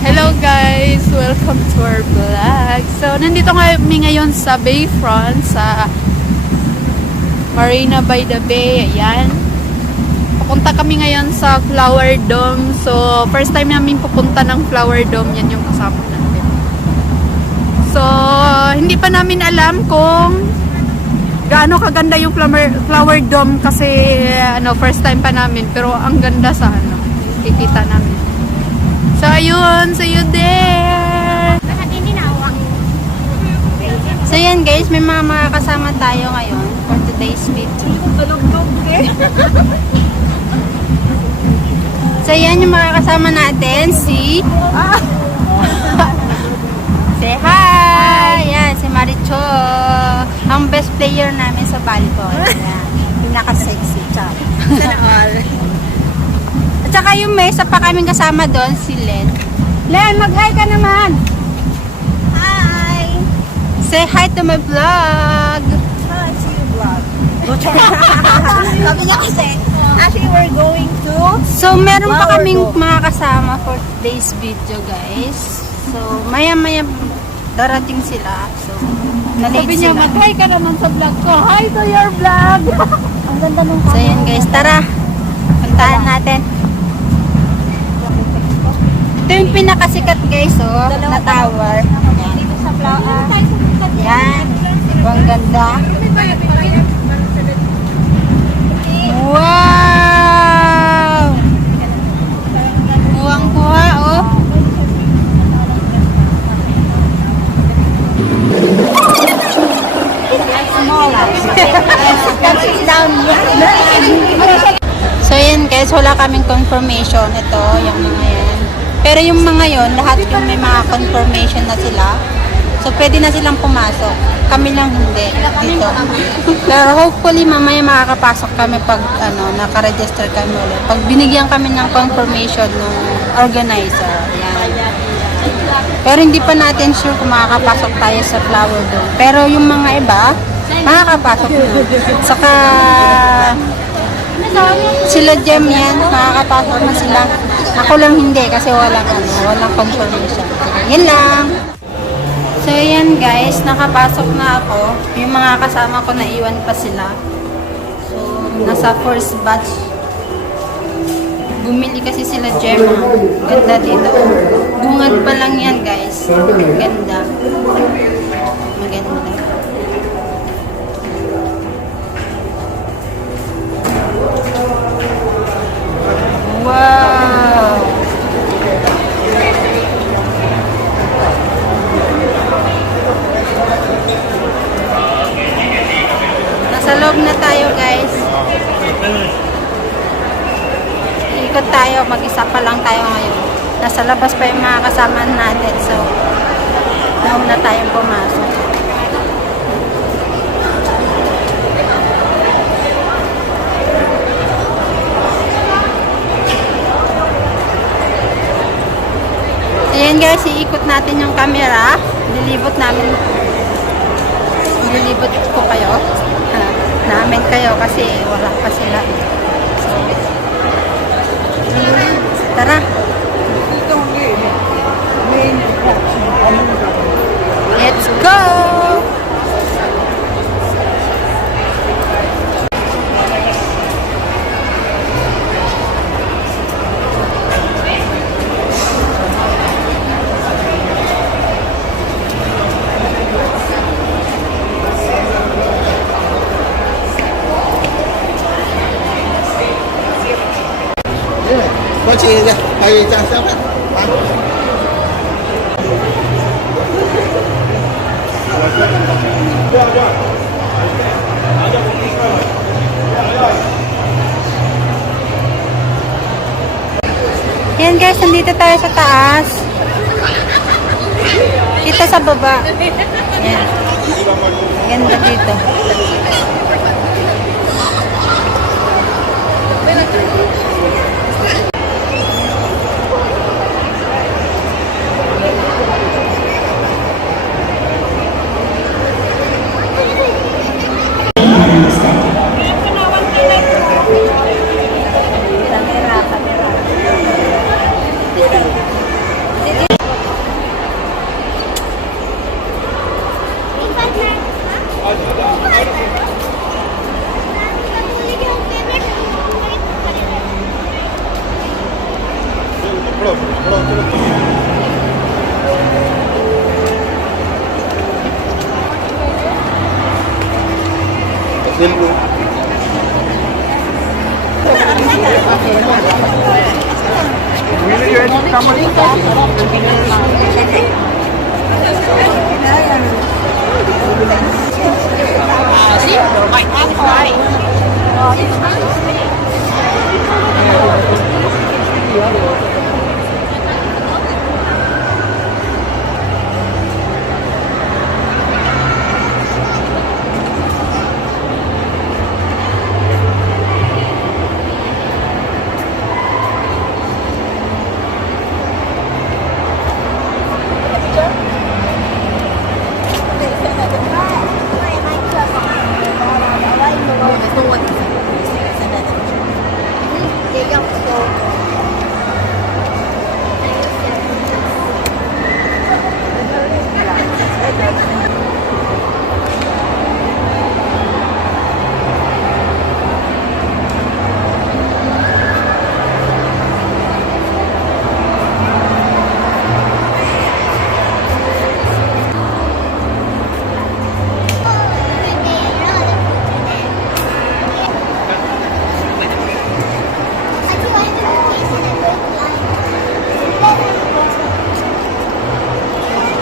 Hello guys! Welcome to our vlog. So, nandito kami ngayon sa Bayfront, sa Marina by the Bay. Ayan. Pupunta kami ngayon sa Flower Dome. So, first time namin pupunta ng Flower Dome. Yan yung kasama natin. So, hindi pa namin alam kung gaano kaganda yung Flower Dome kasi first time pa namin. Pero ang ganda sa kikita namin. So, ayun. See you there! So, yan guys. May mga kasama tayo ngayon for today's video. So, yan yung mga kasama natin. Si... Say hi! Yan, si Maricho. Ang best player namin sa volleyball. Yan. Pinaka-sexy. Sana all. At saka yung mesa pa kaming kasama doon, si Len. Len, mag-hi ka naman! Hi! Say hi to my vlog! Hi to your vlog. Sabi niya kasi, actually we're going to... So, meron pa Flower kaming Dome. mga kasama for today's video, guys. So, maya-maya darating sila. So, na-late sila. mag-hi ka naman sa vlog ko. Hi to your vlog! Ang ganda nung So, yan guys. Tara! Puntahan natin. Ito yung pinakasikat guys, oh, na tower. dito sa flower. Yan. Ang ganda. Wow! Kuwang-kuha, oh. So, yan guys. Wala kaming confirmation. Ito, yung mga yan. Pero yung mga yon, lahat yung may mga confirmation na sila. So, pwede na silang pumasok. Kami lang hindi dito. Pero hopefully, mamaya makakapasok kami pag nakaregister kami ulit. Pag binigyan kami ng confirmation ng organizer. Yan. Pero hindi pa natin sure kung makakapasok tayo sa Flower Dome. Pero yung mga iba, makakapasok na. Saka, sila Jem yan, makakapasok na sila. Ako lang hindi kasi walang confirmation. Yan lang. So, yan guys, nakapasok na ako. Yung mga kasama ko, naiwan pa sila. So, nasa first batch. Bumili kasi sila Gemma. Ganda dito. Bungad pa lang yan guys. Ganda. Maganda. Wow! Nasa loob na tayo guys. Ikot tayo, mag-isa pa lang tayo ngayon. Nasa labas pa yung mga kasama natin. So, nauna tayong pumasok. Ayan guys, iikot natin yung camera. Nilibot ko kayo. Namin kayo kasi wala pa sila. So, tara. Let's go! Có chị kìa, thầy chàng xem đấy. Yan guys, nandito tayo sa taas. Kita sa baba. Yan. Ganda dito. बिल्कुल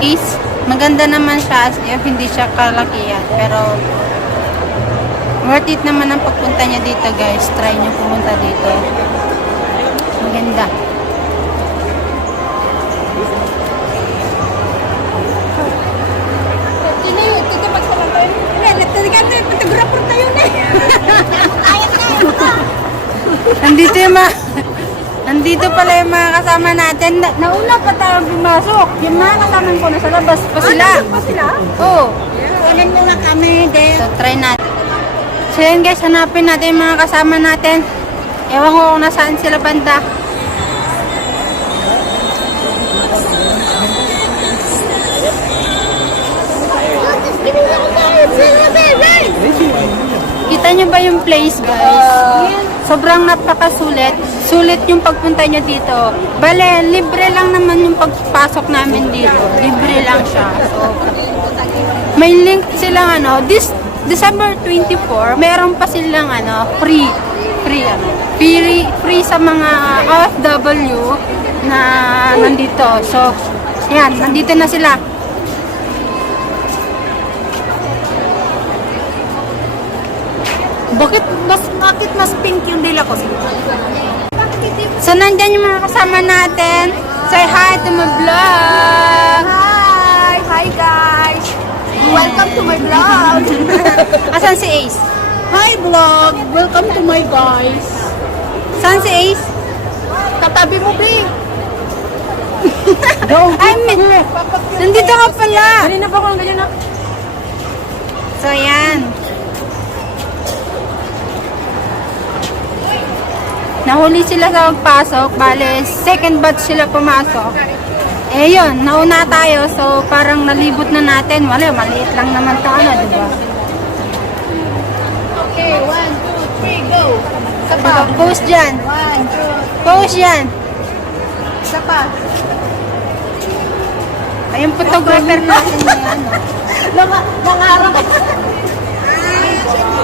Is maganda naman siya as if hindi siya kalakihan. Pero worth it naman ang pagpunta niya dito guys. Try niyo pumunta dito. Maganda. Nandito yung mga nandito pala yung mga kasama natin. Nauna pa tayo pumasok. Yung mga kasama ko nasa labas pa sila. Pa sila? Oo. Kunin mo na kami, de. So, try natin. So, yun guys, hanapin natin yung mga kasama natin. Ewan ko kung nasaan sila banda. Kita nyo ba yung place, guys? Sobrang napakasulit. Sulit yung pagpunta nyo dito. Bale, libre lang naman yung pagpasok namin dito. Libre lang siya. So, may link silang this December 24, meron pa silang free sa mga OFW na nandito. So, yan, nandito na sila. Bakit mas pink yung dila ko? So, nandyan yung mga kasama natin. Say hi to my vlog. Hi guys! Welcome to my vlog! Asan si Ace? Hi vlog! Welcome to my guys! Saan si Ace? Tatabi mo, Bling! Ay, nandito ka pala. Dali na ba ako ng ganyan na? So, yan. Nahuli sila sa pagpasok. Bale, second batch sila pumasok. Eh, yun. Nauna tayo. So, parang nalibot na natin. Wala, maliit lang naman ito. Diba? Okay, 1, 2, 3, go! Isa pa. Diba? Post dyan. 1, 2, Post yan. isa pa. Ay, yung photographer natin na yan. Nangarap.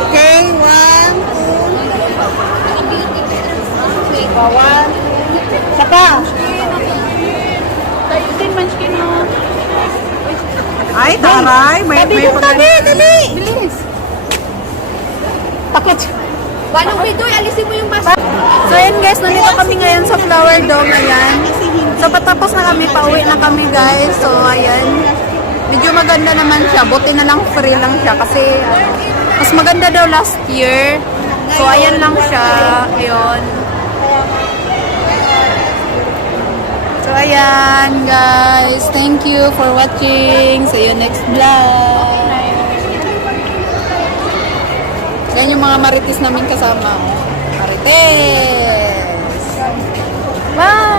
Okay, 1, 2, 1. Isa pa. Ay, taray. Tabi, dali. Bilis. Takot. Walang bidoy, alisin mo yung basa. So, yun guys. Nandito kami ngayon sa Flower Dome. Ayan. So, patapos na kami. Pauwi na kami guys. So, ayan. Medyo maganda naman siya. Buti na lang free lang siya. Kasi, mas maganda daw last year. So, ayan lang siya. Ayun. So, ayan guys. Thank you for watching. See you next vlog. Yan yung mga marites namin kasama. Marites! Bye!